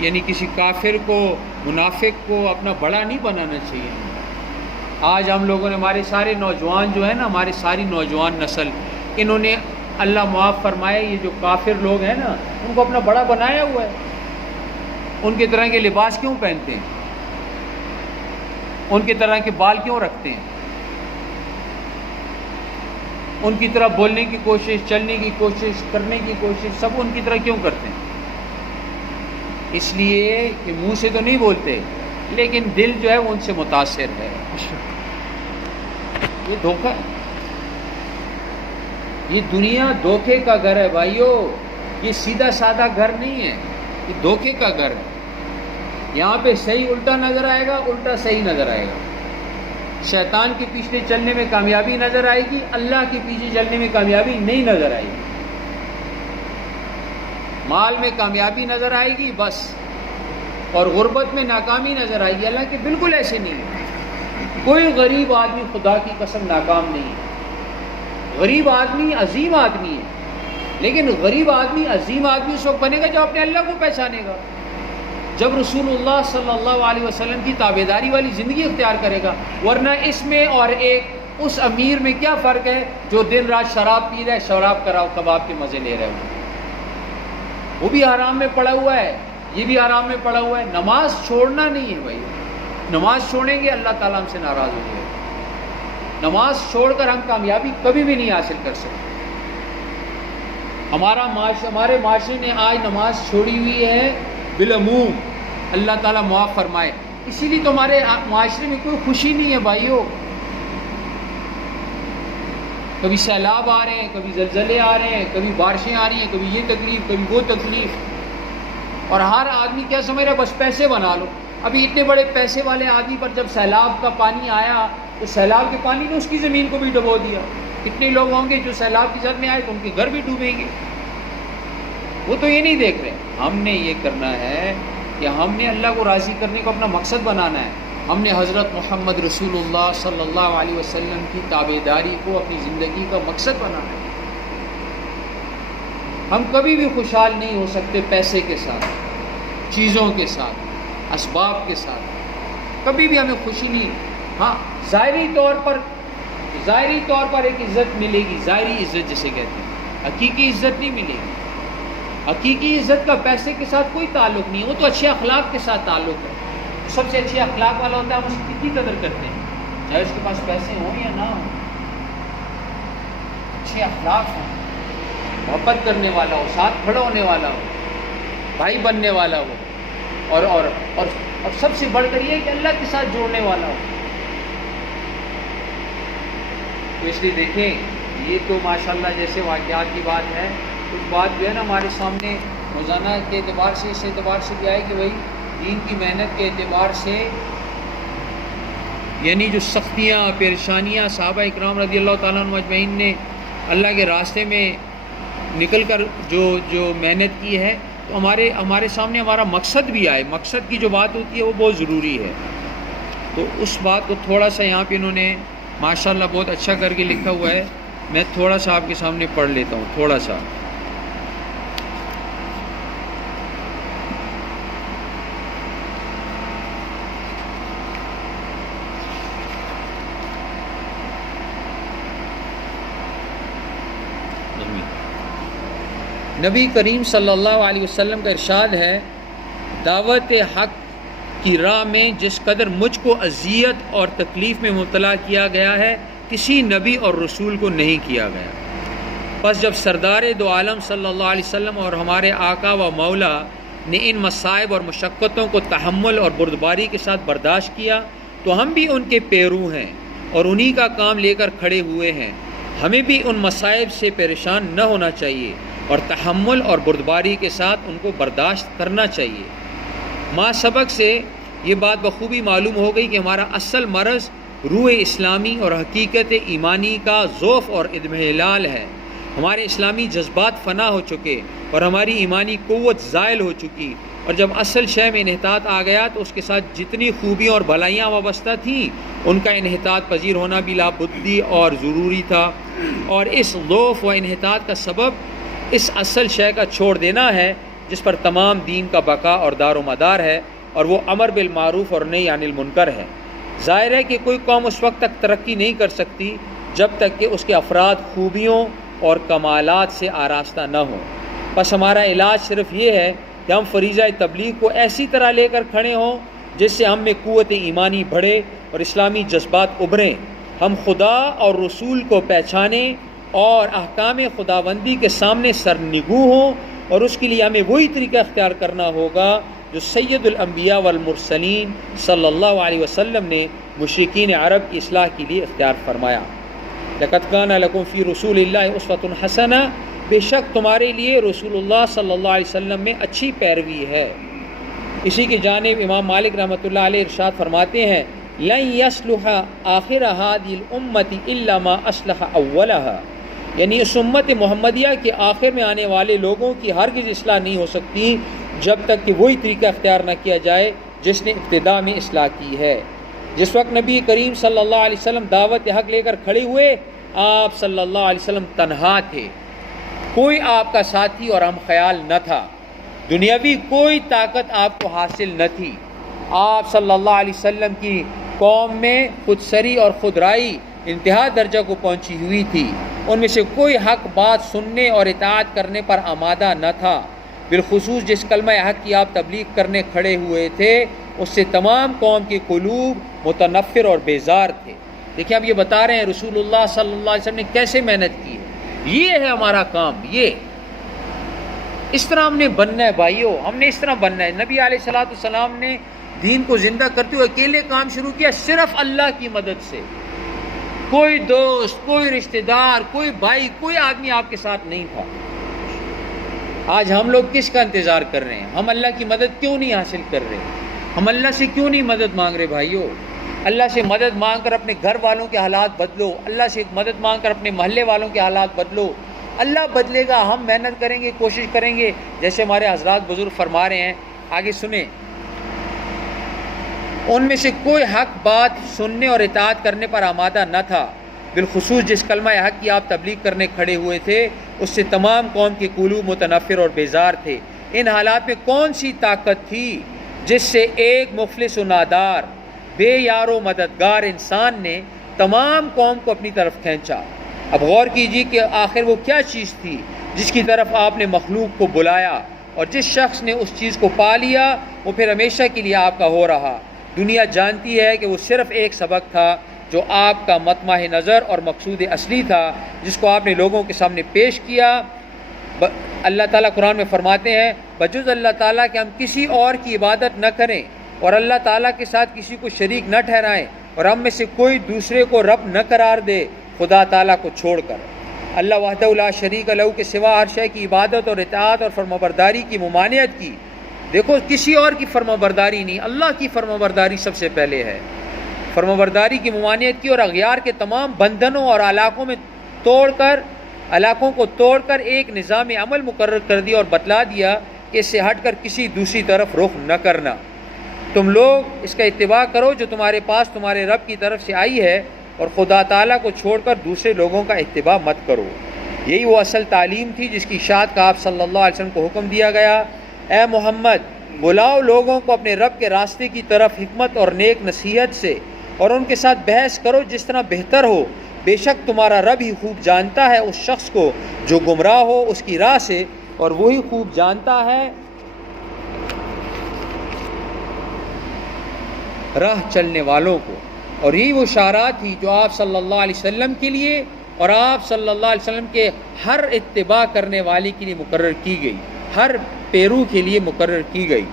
یعنی کسی کافر کو، منافق کو اپنا بڑا نہیں بنانا چاہیے. آج ہم لوگوں نے، ہمارے سارے نوجوان جو ہیں نا، ہماری ساری نوجوان نسل، انہوں نے اللہ معاف فرمائے یہ جو کافر لوگ ہیں نا، ان کو اپنا بڑا بنایا ہوا ہے. ان کی طرح کے لباس کیوں پہنتے ہیں؟ ان کی طرح کے بال کیوں رکھتے ہیں؟ ان کی طرح بولنے کی کوشش، چلنے کی کوشش، کرنے کی کوشش، سب ان کی طرح کیوں کرتے ہیں؟ اس لیے کہ منہ سے تو نہیں بولتے، لیکن دل جو ہے وہ ان سے متاثر ہے. یہ دھوکہ ہے. یہ دنیا دھوکے کا گھر ہے بھائیو. یہ سیدھا سادہ گھر نہیں ہے، یہ دھوکے کا گھر ہے. یہاں پہ صحیح الٹا نظر آئے گا، الٹا صحیح نظر آئے گا. شیطان کے پیچھے چلنے میں کامیابی نظر آئے گی، اللہ کے پیچھے چلنے میں کامیابی نہیں نظر آئے گی. مال میں کامیابی نظر آئے گی بس، اور غربت میں ناکامی نظر آئے گی. اللہ کہ بالکل ایسے نہیں ہے. کوئی غریب آدمی خدا کی قسم ناکام نہیں ہے. غریب آدمی عظیم آدمی ہے، لیکن غریب آدمی عظیم آدمی اس وقت بنے گا جب اپنے اللہ کو پہچانے گا، جب رسول اللہ صلی اللہ علیہ وسلم کی تابعداری والی زندگی اختیار کرے گا. ورنہ اس میں اور ایک اس امیر میں کیا فرق ہے جو دن رات شراب پی رہا ہے، شراب کباب کے مزے لے رہا ہے؟ وہ بھی حرام میں پڑا ہوا ہے، یہ بھی حرام میں پڑا ہوا ہے. نماز چھوڑنا نہیں ہے بھائی. نماز چھوڑیں گے اللہ تعالیٰ ہم سے ناراض ہو جائے گا. نماز چھوڑ کر ہم کامیابی کبھی بھی نہیں حاصل کر سکتے. ہمارے معاشرے نے آج نماز چھوڑی ہوئی ہے بالعموم. اللہ تعالیٰ معاف فرمائے. اسی لیے تو ہمارے معاشرے میں کوئی خوشی نہیں ہے بھائیو. کبھی سیلاب آ رہے ہیں، کبھی زلزلے آ رہے ہیں، کبھی بارشیں آ رہی ہیں، کبھی یہ تکلیف، کبھی وہ تکلیف. اور ہر آدمی کیا سمجھ رہا ہے؟ بس پیسے بنا لو. ابھی اتنے بڑے پیسے والے آدمی پر جب سیلاب کا پانی آیا تو سیلاب کے پانی نے اس کی زمین کو بھی ڈبو دیا. کتنے لوگ ہوں گے جو سیلاب کی زد میں آئے تو ان کے گھر بھی ڈوبیں گے. وہ تو یہ نہیں دیکھ رہے. ہم نے یہ کرنا ہے کہ ہم نے اللہ کو راضی کرنے کو اپنا مقصد بنانا ہے. ہم نے حضرت محمد رسول اللہ صلی اللہ علیہ وسلم کی تابعداری کو اپنی زندگی کا مقصد بنانا ہے. ہم کبھی بھی خوشحال نہیں ہو سکتے پیسے کے ساتھ، چیزوں کے ساتھ، اسباب کے ساتھ. کبھی بھی ہمیں خوشی نہیں. ہاں ظاہری طور پر ایک عزت ملے گی، ظاہری عزت جسے کہتے ہیں. حقیقی عزت نہیں ملے گی. حقیقی عزت کا پیسے کے ساتھ کوئی تعلق نہیں. وہ تو اچھے اخلاق کے ساتھ تعلق ہے. سب سے اچھے اخلاق والا ہوتا ہے، ہم اس کی کتنی قدر کرتے ہیں، چاہے اس کے پاس پیسے ہوں یا نہ ہوں. اچھے اخلاق ہوں، محبت کرنے والا ہو، ساتھ کھڑا ہونے والا ہو، بھائی بننے والا ہو، اور سب سے بڑھ کر یہ کہ اللہ کے ساتھ جوڑنے والا ہو. تو اس لیے دیکھیں، یہ تو ماشاءاللہ جیسے واقعات کی بات ہے، کچھ بات جو ہے نا ہمارے سامنے روزانہ کے اعتبار سے، اس اعتبار سے بھی آئے کہ بھائی دین کی محنت کے اعتبار سے یعنی جو سختیاں، پریشانیاں صحابہ اکرام رضی اللہ تعالیٰ عنہ اجمعین نے اللہ کے راستے میں نکل کر جو محنت کی ہے، تو ہمارے سامنے ہمارا مقصد بھی آئے. مقصد کی جو بات ہوتی ہے وہ بہت ضروری ہے. تو اس بات کو تھوڑا سا یہاں پہ انہوں نے ماشاءاللہ بہت اچھا کر کے لکھا ہوا ہے. میں تھوڑا سا آپ کے سامنے پڑھ لیتا ہوں تھوڑا سا. نبی کریم صلی اللہ علیہ وسلم کا ارشاد ہے، دعوت حق کی راہ میں جس قدر مجھ کو اذیت اور تکلیف میں مبتلا کیا گیا ہے، کسی نبی اور رسول کو نہیں کیا گیا. پس جب سردار دو عالم صلی اللہ علیہ وسلم اور ہمارے آقا و مولا نے ان مصائب اور مشقتوں کو تحمل اور بردباری کے ساتھ برداشت کیا، تو ہم بھی ان کے پیرو ہیں اور انہی کا کام لے کر کھڑے ہوئے ہیں. ہمیں بھی ان مصائب سے پریشان نہ ہونا چاہیے اور تحمل اور بردباری کے ساتھ ان کو برداشت کرنا چاہیے. ماں سبق سے یہ بات بخوبی معلوم ہو گئی کہ ہمارا اصل مرض روح اسلامی اور حقیقت ایمانی کا ضعف اور اضمحلال ہے. ہمارے اسلامی جذبات فنا ہو چکے اور ہماری ایمانی قوت زائل ہو چکی، اور جب اصل شے میں انحطاط آ گیا تو اس کے ساتھ جتنی خوبیاں اور بھلائیاں وابستہ تھیں ان کا انحطاط پذیر ہونا بھی لابدی اور ضروری تھا. اور اس ضعف و انحطاط کا سبب اس اصل شے کا چھوڑ دینا ہے جس پر تمام دین کا بقا اور دار و مدار ہے، اور وہ امر بالمعروف اور نہی عن المنکر ہے۔ ظاہر ہے کہ کوئی قوم اس وقت تک ترقی نہیں کر سکتی جب تک کہ اس کے افراد خوبیوں اور کمالات سے آراستہ نہ ہوں۔ بس ہمارا علاج صرف یہ ہے کہ ہم فریضہ تبلیغ کو ایسی طرح لے کر کھڑے ہوں جس سے ہم میں قوت ایمانی بڑھے اور اسلامی جذبات ابھریں، ہم خدا اور رسول کو پہچانیں اور احکام خداوندی کے سامنے سرنگو ہوں، اور اس کے لیے ہمیں وہی طریقہ اختیار کرنا ہوگا جو سید الانبیاء والمرسلین صلی اللہ علیہ وسلم نے مشرکین عرب کی اصلاح کے لیے اختیار فرمایا۔ لقد کان لکم فی رسول اللہ اسوۃ حسنہ، بے شک تمہارے لیے رسول اللہ صلی اللہ علیہ وسلم میں اچھی پیروی ہے۔ اسی کی جانب امام مالک رحمۃ اللہ علیہ ارشاد فرماتے ہیں لن یصلح آخر هذه الامة الا ما اصلح اولها، یعنی اس امت محمدیہ کے آخر میں آنے والے لوگوں کی ہرگز اصلاح نہیں ہو سکتی جب تک کہ وہی طریقہ اختیار نہ کیا جائے جس نے ابتدا میں اصلاح کی ہے۔ جس وقت نبی کریم صلی اللہ علیہ وسلم دعوت حق لے کر کھڑے ہوئے، آپ صلی اللہ علیہ وسلم تنہا تھے، کوئی آپ کا ساتھی اور ہم خیال نہ تھا، دنیاوی کوئی طاقت آپ کو حاصل نہ تھی۔ آپ صلی اللہ علیہ وسلم کی قوم میں خود سری اور خود رائی انتہا درجہ کو پہنچی ہوئی تھی، ان میں سے کوئی حق بات سننے اور اطاعت کرنے پر آمادہ نہ تھا، بالخصوص جس کلمہ حق کی آپ تبلیغ کرنے کھڑے ہوئے تھے اس سے تمام قوم کے قلوب متنفر اور بیزار تھے۔ دیکھیں اب یہ بتا رہے ہیں رسول اللہ صلی اللہ علیہ وسلم نے کیسے محنت کی ہے، یہ ہے ہمارا کام، یہ اس طرح ہم نے بننا ہے بھائیو، ہم نے اس طرح بننا ہے۔ نبی علیہ الصلوۃ والسلام نے دین کو زندہ کرتے ہوئے اکیلے کام شروع کیا، صرف اللہ کی مدد سے، کوئی دوست، کوئی رشتہ دار، کوئی بھائی، کوئی آدمی آپ کے ساتھ نہیں تھا۔ آج ہم لوگ کس کا انتظار کر رہے ہیں؟ ہم اللہ کی مدد کیوں نہیں حاصل کر رہے؟ ہم اللہ سے کیوں نہیں مدد مانگ رہے بھائیو؟ اللہ سے مدد مانگ کر اپنے گھر والوں کے حالات بدلو، اللہ سے مدد مانگ کر اپنے محلے والوں کے حالات بدلو، اللہ بدلے گا۔ ہم محنت کریں گے، کوشش کریں گے، جیسے ہمارے حضرات بزرگ فرما رہے ہیں، آگے سنیں، ان میں سے کوئی حق بات سننے اور اطاعت کرنے پر آمادہ نہ تھا، بالخصوص جس کلمہ حق کی آپ تبلیغ کرنے کھڑے ہوئے تھے اس سے تمام قوم کے قلوب متنفر اور بیزار تھے۔ ان حالات میں کون سی طاقت تھی جس سے ایک مفلس و نادار، بے یار و مددگار انسان نے تمام قوم کو اپنی طرف کھینچا؟ اب غور کیجیے کہ آخر وہ کیا چیز تھی جس کی طرف آپ نے مخلوق کو بلایا، اور جس شخص نے اس چیز کو پا لیا وہ پھر ہمیشہ کے لیے آپ کا ہو رہا۔ دنیا جانتی ہے کہ وہ صرف ایک سبق تھا جو آپ کا مطمع نظر اور مقصود اصلی تھا، جس کو آپ نے لوگوں کے سامنے پیش کیا۔ اللہ تعالیٰ قرآن میں فرماتے ہیں بجز اللہ تعالیٰ کہ ہم کسی اور کی عبادت نہ کریں اور اللہ تعالیٰ کے ساتھ کسی کو شریک نہ ٹھہرائیں، اور ہم میں سے کوئی دوسرے کو رب نہ قرار دے خدا تعالیٰ کو چھوڑ کر۔ اللہ وحدہ لا شریک لہ کے سوا ہر شے کی عبادت اور اطاعت اور فرمانبرداری کی ممانعت کی۔ دیکھو کسی اور کی فرمانبرداری نہیں، اللہ کی فرمانبرداری سب سے پہلے ہے۔ فرمانبرداری کی ممانعت کی اور اغیار کے تمام بندھنوں اور علاقوں کو توڑ کر ایک نظام عمل مقرر کر دیا اور بتلا دیا کہ اس سے ہٹ کر کسی دوسری طرف رخ نہ کرنا۔ تم لوگ اس کا اتباع کرو جو تمہارے پاس تمہارے رب کی طرف سے آئی ہے، اور خدا تعالیٰ کو چھوڑ کر دوسرے لوگوں کا اتباع مت کرو۔ یہی وہ اصل تعلیم تھی جس کی اشاعت کا آپ صلی اللہ علیہ وسلم کو حکم دیا گیا۔ اے محمد، بلاؤ لوگوں کو اپنے رب کے راستے کی طرف حکمت اور نیک نصیحت سے، اور ان کے ساتھ بحث کرو جس طرح بہتر ہو، بے شک تمہارا رب ہی خوب جانتا ہے اس شخص کو جو گمراہ ہو اس کی راہ سے، اور وہی خوب جانتا ہے راہ چلنے والوں کو۔ اور یہی وہ اشارات تھی جو آپ صلی اللہ علیہ وسلم کے لیے اور آپ صلی اللہ علیہ وسلم کے ہر اتباع کرنے والے کے لیے مقرر کی گئی، ہر پیرو کے لیے مقرر کی گئی۔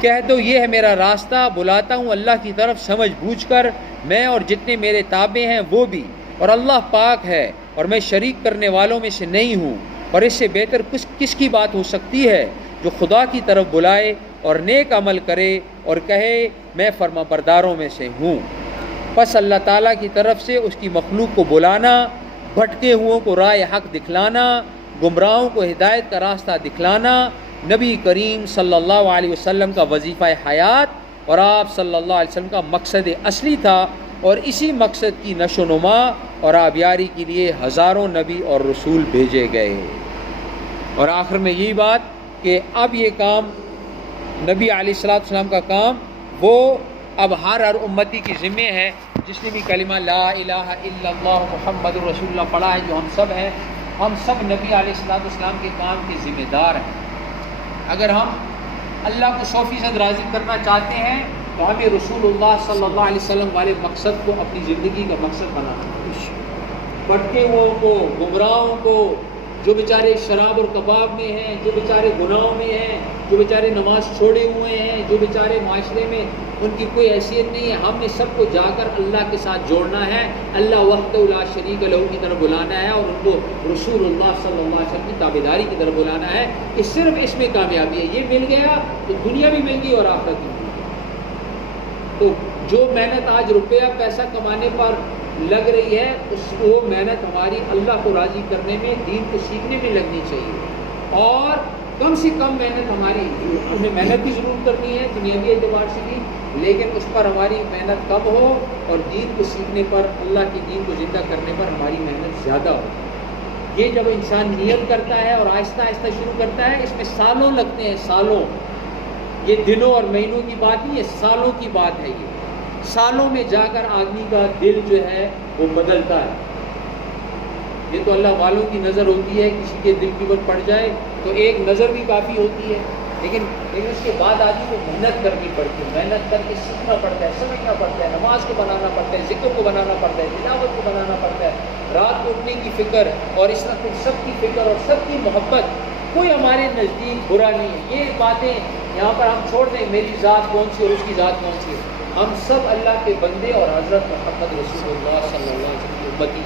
کہہ دو یہ ہے میرا راستہ، بلاتا ہوں اللہ کی طرف سمجھ بوجھ کر، میں اور جتنے میرے تابع ہیں وہ بھی، اور اللہ پاک ہے اور میں شریک کرنے والوں میں سے نہیں ہوں، اور اس سے بہتر کس کی بات ہو سکتی ہے جو خدا کی طرف بلائے اور نیک عمل کرے اور کہے میں فرمانبرداروں میں سے ہوں۔ بس اللہ تعالیٰ کی طرف سے اس کی مخلوق کو بلانا، بھٹکے ہوئوں کو راہ حق دکھلانا، گمراہوں کو ہدایت کا راستہ دکھلانا نبی کریم صلی اللہ علیہ وسلم کا وظیفہ حیات اور آپ صلی اللہ علیہ وسلم کا مقصد اصلی تھا، اور اسی مقصد کی نشو و نما اور آبیاری کے لیے ہزاروں نبی اور رسول بھیجے گئے۔ اور آخر میں یہی بات کہ اب یہ کام نبی علیہ السلام کا کام وہ اب ہر امتی کی ذمہ ہے، جس نے بھی کلمہ لا الہ الا اللہ محمد رسول اللہ پڑھا ہے، جو ہم سب ہیں، ہم سب نبی علیہ السلام کے کام کے ذمہ دار ہیں۔ اگر ہم اللہ کو 100% راضی کرنا چاہتے ہیں تو ہمیں رسول اللہ صلی اللہ علیہ وسلم والے مقصد کو اپنی زندگی کا مقصد بنانا ہے۔ بھٹکے ہوئوں کو، گمراہوں کو، جو بیچارے شراب اور کباب میں ہیں، جو بیچارے گناہوں میں ہیں، جو بیچارے نماز چھوڑے ہوئے ہیں، جو بیچارے معاشرے میں ان کی کوئی حیثیت نہیں ہے، ہم نے سب کو جا کر اللہ کے ساتھ جوڑنا ہے، اللہ وحدہ لا شریک لہ کی طرف بلانا ہے، اور ان کو رسول اللہ صلی اللہ علیہ وسلم کی تابعداری کی طرف بلانا ہے کہ صرف اس میں کامیابی ہے۔ یہ مل گیا تو دنیا بھی مل گئی اور آخرت بھی مل گئی۔ تو جو محنت آج روپیہ پیسہ کمانے پر لگ رہی ہے، وہ محنت ہماری اللہ کو راضی کرنے میں، دین کو سیکھنے میں لگنی چاہیے، اور کم سے کم محنت ہماری، ہمیں محنت بھی ضرور کرنی ہے دنیاوی اعتبار سے بھی، لیکن اس پر ہماری محنت کم ہو، اور دین کو سیکھنے پر، اللہ کے دین کو زندہ کرنے پر ہماری محنت زیادہ ہو۔ یہ جب انسان نیت کرتا ہے اور آہستہ آہستہ شروع کرتا ہے، اس میں سالوں لگتے ہیں، سالوں، یہ دنوں اور مہینوں کی بات نہیں، یہ سالوں کی بات ہے۔ یہ سالوں میں جا کر آدمی کا دل جو ہے وہ بدلتا ہے۔ یہ تو اللہ والوں کی نظر ہوتی ہے، کسی کے دل کی اوپر پڑ جائے تو ایک نظر بھی کافی ہوتی ہے، لیکن اس کے بعد آدمی کو محنت کرنی پڑتی ہے، محنت کر کے سیکھنا پڑتا ہے، سمجھنا پڑتا ہے، نماز کو بنانا پڑتا ہے، ذکر کو بنانا پڑتا ہے، تلاوت کو بنانا پڑتا ہے، رات کو اٹھنے کی فکر، اور اس طرح سب کی فکر اور سب کی محبت۔ کوئی ہمارے نزدیک برا نہیں ہے۔ یہ باتیں یہاں پر ہم چھوڑ دیں، میری ذات کون سی اور اس کی ذات کون سی ہے، ہم سب اللہ کے بندے اور حضرت محمد رسول اللہ صلی اللہ علیہ وسلم کی امتی،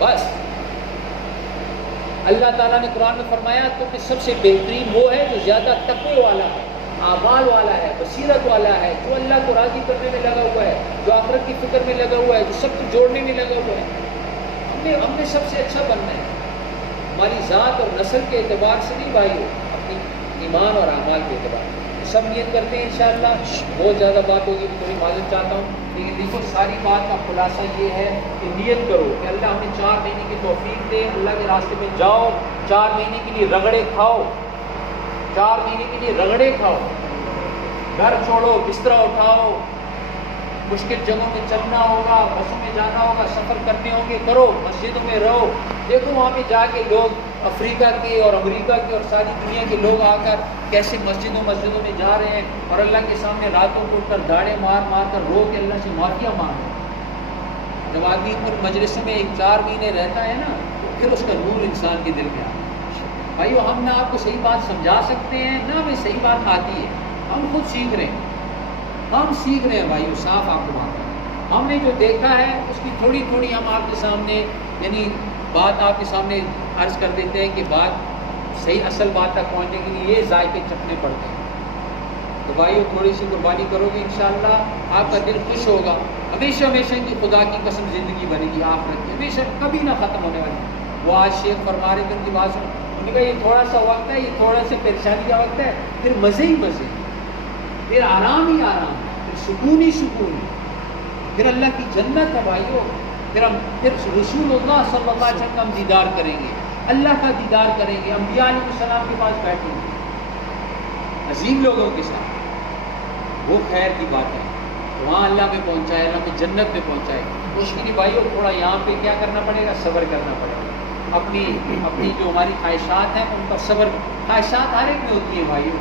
بس۔ اللہ تعالیٰ نے قرآن میں فرمایا تو کہ سب سے بہترین وہ ہے جو زیادہ تقوی والا ہے، اعمال والا ہے، بصیرت والا ہے، جو اللہ کو راضی کرنے میں لگا ہوا ہے، جو آخرت کی فکر میں لگا ہوا ہے، جو سب کو جوڑنے میں لگا ہوا ہے۔ ہم نے سب سے اچھا بننا ہے، ہماری ذات اور نسل کے اعتبار سے نہیں بھائیو، اپنی ایمان اور اعمال کے اعتبار سے۔ سب نیت کرتے ہیں انشاءاللہ۔ بہت زیادہ بات ہوگی، تھوڑی معذرت چاہتا ہوں، لیکن دیکھو ساری بات کا خلاصہ یہ ہے کہ نیت کرو کہ اللہ ہمیں 4 مہینے کی توفیق دے، اللہ کے راستے میں جاؤ، 4 مہینے کے لیے رگڑے کھاؤ، 4 مہینے کے لیے رگڑے کھاؤ، گھر چھوڑو، بستر اٹھاؤ، مشکل جگہوں میں چلنا ہوگا، بسوں میں جانا ہوگا، سفر کرنے ہوں گے، کرو، مسجدوں میں رہو۔ دیکھو وہاں پہ جا کے لوگ افریقہ کے اور امریکہ کے اور ساری دنیا کے لوگ آ کر کیسے مسجدوں میں جا رہے ہیں، اور اللہ کے سامنے راتوں کو اٹھ کر داڑے مار مار کر رو کے اللہ سے معافیاں مانگ رہے ہیں۔ جب آدمی پر مجلس میں 4 مہینے رہتا ہے نا، تو پھر اس کا نور انسان کے دل میں آتا ہے۔ بھائیو، ہم نہ آپ کو صحیح بات سمجھا سکتے ہیں، نہ ہمیں صحیح بات آتی ہے، ہم خود سیکھ رہے ہیں، ہم سیکھ رہے ہیں بھائیو، صاف آپ کو بات ہے۔ ہم نے جو دیکھا ہے اس کی تھوڑی تھوڑی ہم آپ کے سامنے، یعنی بات آپ کے سامنے عرض کر دیتے ہیں کہ بات صحیح اصل بات تک پہنچنے کے لیے یہ ذائقے چکھنے پڑتے ہیں۔ تو بھائیو، تھوڑی سی قربانی کرو گے انشاءاللہ، آپ کا دل خوش ہوگا۔ ہمیشہ ہمیشہ کی خدا کی قسم زندگی بنے گی آخرت کی، ہمیشہ، کبھی نہ ختم ہونے والی۔ وہ آج شیخ فرما رہے تھے، ان کی بات سن، انہوں نے کہا یہ تھوڑا سا وقت ہے، یہ تھوڑا سا پریشانی کا وقت ہے، پھر مزے ہی مزے، پھر آرام ہی آرام، پھر سکون ہی سکون، پھر اللہ کی جنت ہے بھائیو۔ پھر رسول اللہ صلی اللہ علیہ وسلم کا ہم دیدار کریں گے، اللہ کا دیدار کریں گے، انبیاء علیہ السلام کے پاس بیٹھیں گے عظیم لوگوں کے ساتھ، وہ خیر کی بات ہے۔ وہاں اللہ میں پہنچائے، اللہ میں جنت میں پہنچائے، اس کے لیے بھائیو تھوڑا یہاں پہ کیا کرنا پڑے گا، صبر کرنا پڑے گا۔ اپنی جو ہماری خواہشات ہیں ان پر صبر، خواہشات ہر ایک میں ہوتی ہیں بھائیو،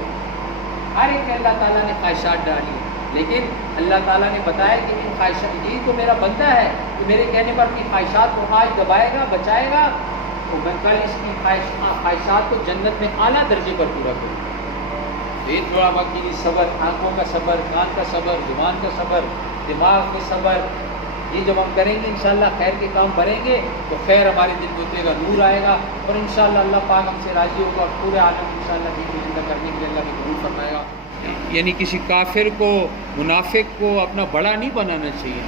ہر ایک میں اللہ تعالیٰ نے خواہشات ڈالی، لیکن اللہ تعالیٰ نے بتایا کہ ان خواہشات، یہ تو میرا بندہ ہے کہ میرے کہنے پر اپنی خواہشات کو آج دبائے گا، بچائے گا، تو میں کل اس کی خواہشات کو جنت میں اعلیٰ درجے پر پورا کروں گا۔ یہ تھوڑا وقت کے لیے صبر، آنکھوں کا صبر، کان کا صبر، زبان کا صبر، دماغ میں صبر، یہ جب ہم کریں گے انشاءاللہ خیر کے کام بھریں گے تو خیر ہمارے دل میں اترے گا، نور آئے گا، اور انشاءاللہ اللہ پاک ہم سے راضی ہوگا، اور پورے عالم انشاءاللہ دین کو زندہ کرنے کے لیے اللہ بھی قبول فرمائے گا۔ یعنی کسی کافر کو، منافق کو اپنا بڑا نہیں بنانا چاہیے۔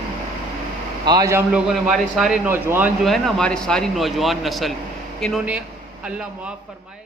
آج ہم لوگوں نے، ہمارے سارے نوجوان جو ہیں نا، ہماری ساری نوجوان نسل، انہوں نے اللہ معاف فرمائے